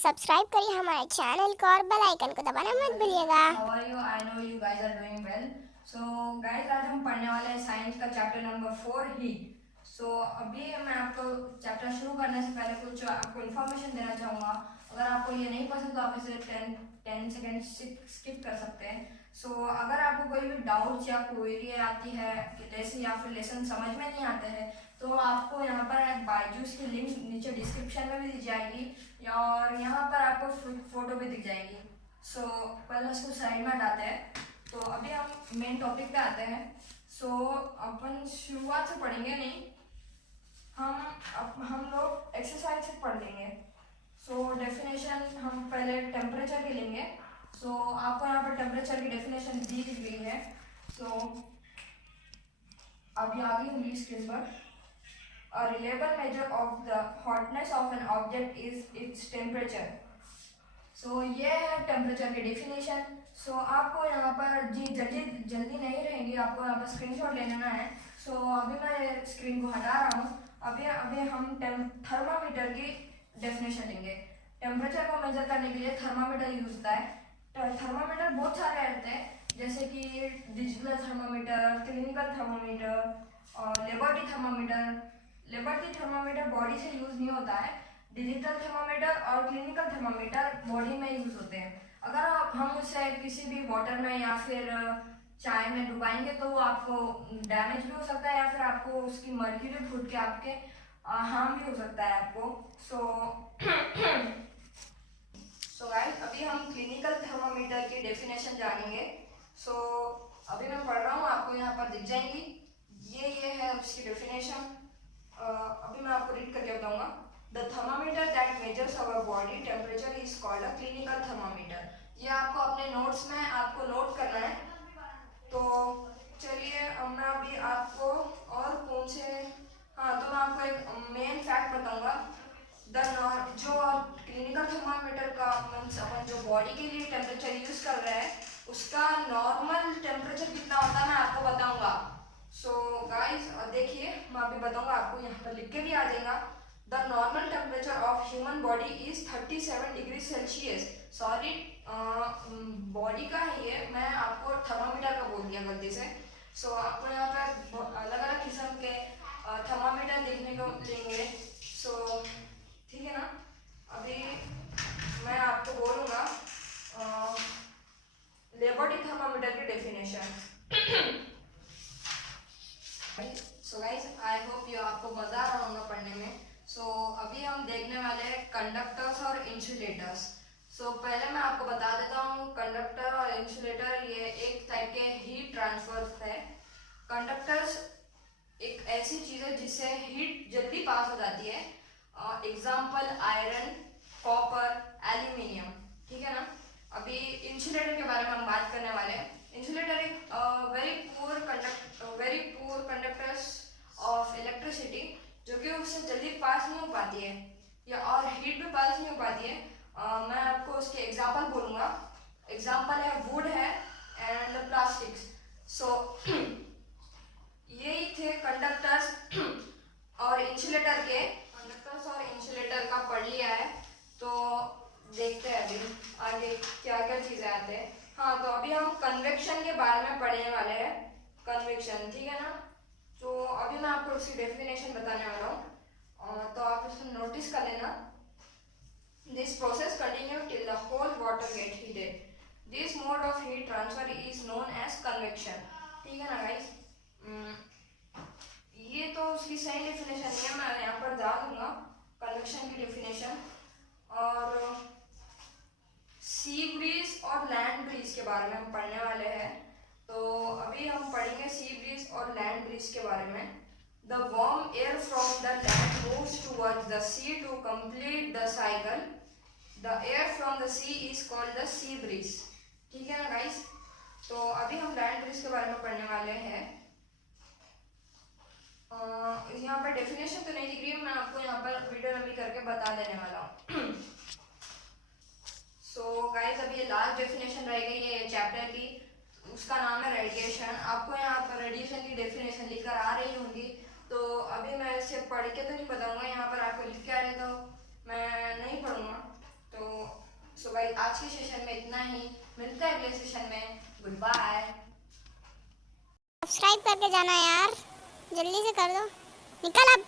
Subscribe करिए हमारे channel को और बेल आइकन को दबाना मत भूलिएगा। How are you? I know you guys are doing well. So guys, आज हम पढ़ने वाले हैं साइंस का चैप्टर नंबर 4 हीट। सो अभी मैं आपको चैप्टर शुरू करने से पहले कुछ आपको इन्फॉर्मेशन देना चाहूँगा। अगर आपको ये नहीं पसंद तो आप इसे 10 सेकेंड स्किप कर सकते हैं। सो अगर आपको कोई भी डाउट्स या क्वेरी आती है जैसे या फिर लेसन समझ में नहीं आते हैं तो आपको यहाँ पर बायजूस की लिंक नीचे डिस्क्रिप्शन में भी दी जाएगी और यहाँ पर आपको फोटो भी दिख जाएगी। सो पहले उसको साइड में हटाते हैं। तो अभी हम मेन टॉपिक पे आते हैं। सो अपन शुरुआत से पढ़ेंगे नहीं, हम लोग एक्सरसाइज से पढ़ लेंगे। सो डेफिनेशन हम पहले टेम्परेचर की लेंगे। सो आपको यहाँ पर टेम्परेचर की डेफिनेशन दी गई है। सो अभी आ गई होंगी स्क्रीन पर। A reliable measure of the hotness of an object is its temperature. सो ये है टेम्परेचर की डेफिनेशन। सो आपको यहाँ पर जल्दी नहीं रहेंगी, आपको यहाँ पर स्क्रीनशॉट ले लेना है। सो अभी मैं स्क्रीन को हटा रहा हूँ। अभी अभी हम थर्मामीटर की डेफिनेशन लेंगे। टेम्परेचर को मेजर करने के लिए थर्मामीटर यूज होता है। थर्मामीटर बहुत सारे रहते हैं जैसे कि डिजिटल थर्मामीटर, क्लिनिकल थर्मामीटर और laboratory thermometer. Laboratory thermometer body से यूज नहीं होता है। डिजिटल थर्मामीटर और क्लिनिकल थर्मामीटर बॉडी में यूज होते हैं। अगर हम उसे किसी भी वाटर में या फिर चाय में डुबाएंगे तो आपको डैमेज भी हो सकता है या फिर आपको उसकी मर्क्यूरी फूट के आपके हार्म भी हो सकता है आपको। सो गाइस, अभी हम क्लिनिकल थर्मामीटर की डेफिनेशन जानेंगे। सो अभी मैं पढ़ रहा हूँ, आपको यहाँ पर दिख जाएंगी। ये है उसकी डेफिनेशन। अभी मैं आपको रीड करके बताऊंगा। The thermometer that measures our body temperature is called a clinical thermometer. ये आपको अपने नोट्स में आपको नोट करना है। तो चलिए मैं अभी आपको और कौन से तो मैं आपको एक मेन फैक्ट बताऊंगा। जो क्लिनिकल थर्मामीटर का अपन जो बॉडी के लिए टेम्परेचर यूज कर रहे हैं उसका नॉर्मल टेम्परेचर कितना होता है मैं आपको बताऊंगा। सो गाइस देखिए, मैं अभी बताऊंगा, आपको यहाँ पर लिख के भी आ जाएगा। The normal temperature of human body is 37 degree Celsius. Sorry, body का है ये, मैं आपको थर्मामीटर का बोल दिया गलती से। सो आपको यहाँ पर अलग अलग किस्म के थर्मामीटर देखने को मिलेंगे। सो ठीक है ना। अभी मैं आपको बोलूँगा लेबोरेटरी थर्मामीटर की definition. So guys, I hope ये आपको मजा आ रहा होगा पढ़ने में। सो अभी हम देखने वाले हैं कंडक्टर्स और इंसुलेटर्स। सो पहले मैं आपको बता देता हूँ, कंडक्टर और इंसुलेटर ये एक टाइप के हीट ट्रांसफर है। कंडक्टर्स एक ऐसी चीज है जिससे हीट जल्दी पास हो जाती है। Example iron, copper, aluminium. ठीक है ना। अभी इंसुलेटर के बारे में हम बात करने वाले हैं। इंसुलेटर एक very poor conductors of electricity जो कि उससे जल्दी पास नहीं हो पाती है या और हीट भी पास नहीं हो पाती है। मैं आपको उसके एग्जाम्पल बोलूँगा। एग्जाम्पल है वुड है एंड प्लास्टिक्स। सो यही थे कंडक्टर्स और इंसुलेटर के। कंडक्टर्स और इंसुलेटर का पढ़ लिया है तो देखते हैं अभी आगे क्या क्या चीजें आते हैं। तो अभी हम कन्वेक्शन के बारे में पढ़ने वाले हैं। कन्वेक्शन, ठीक है ना। तो अभी मैं आपको उसकी डेफिनेशन बताने वाला हूँ, तो आप इसमें नोटिस कर लेना। This process continue till the whole water get heated. This mode of heat transfer is known as convection. ठीक है ना गाइस। ये तो उसकी सही डेफिनेशन नहीं है, मैं यहाँ पर डाल दूंगा कन्वेक्शन की डेफिनेशन। और सी ब्रीज और लैंड ब्रीज के बारे में हम पढ़ने वाले हैं। तो अभी हम पढ़ेंगे सी ब्रीज और लैंड ब्रीज के बारे में। The warm air from the land moves towards the sea to complete the cycle. The air from the sea is called the sea breeze. ठीक है ना गाइस। तो अभी हम लैंड ब्रीज के बारे में पढ़ने वाले हैं। यहाँ पर डेफिनेशन तो नहीं दिख रही है, मैं आपको यहाँ पर वीडियो लंबी करके बता देने वाला हूँ। सो गाइस, अभी ये लास्ट डेफिनेशन रह गई है चैप्टर की, उसका नाम है रेडिएशन। आपको यहाँ पर रेडिएशन की डेफिनेशन लिखकर आ रही होंगी। तो अभी मैं इसे पढ़ के तो नहीं बताऊंगा, यहाँ पर आपको लिख के आ रही तो मैं नहीं पढ़ूंगा। तो आज के सेशन में इतना ही, मिलते हैं अगले सेशन में, गुड बाय। सब्सक्राइब करके जाना यार, जल्दी से कर दो, निकल अब।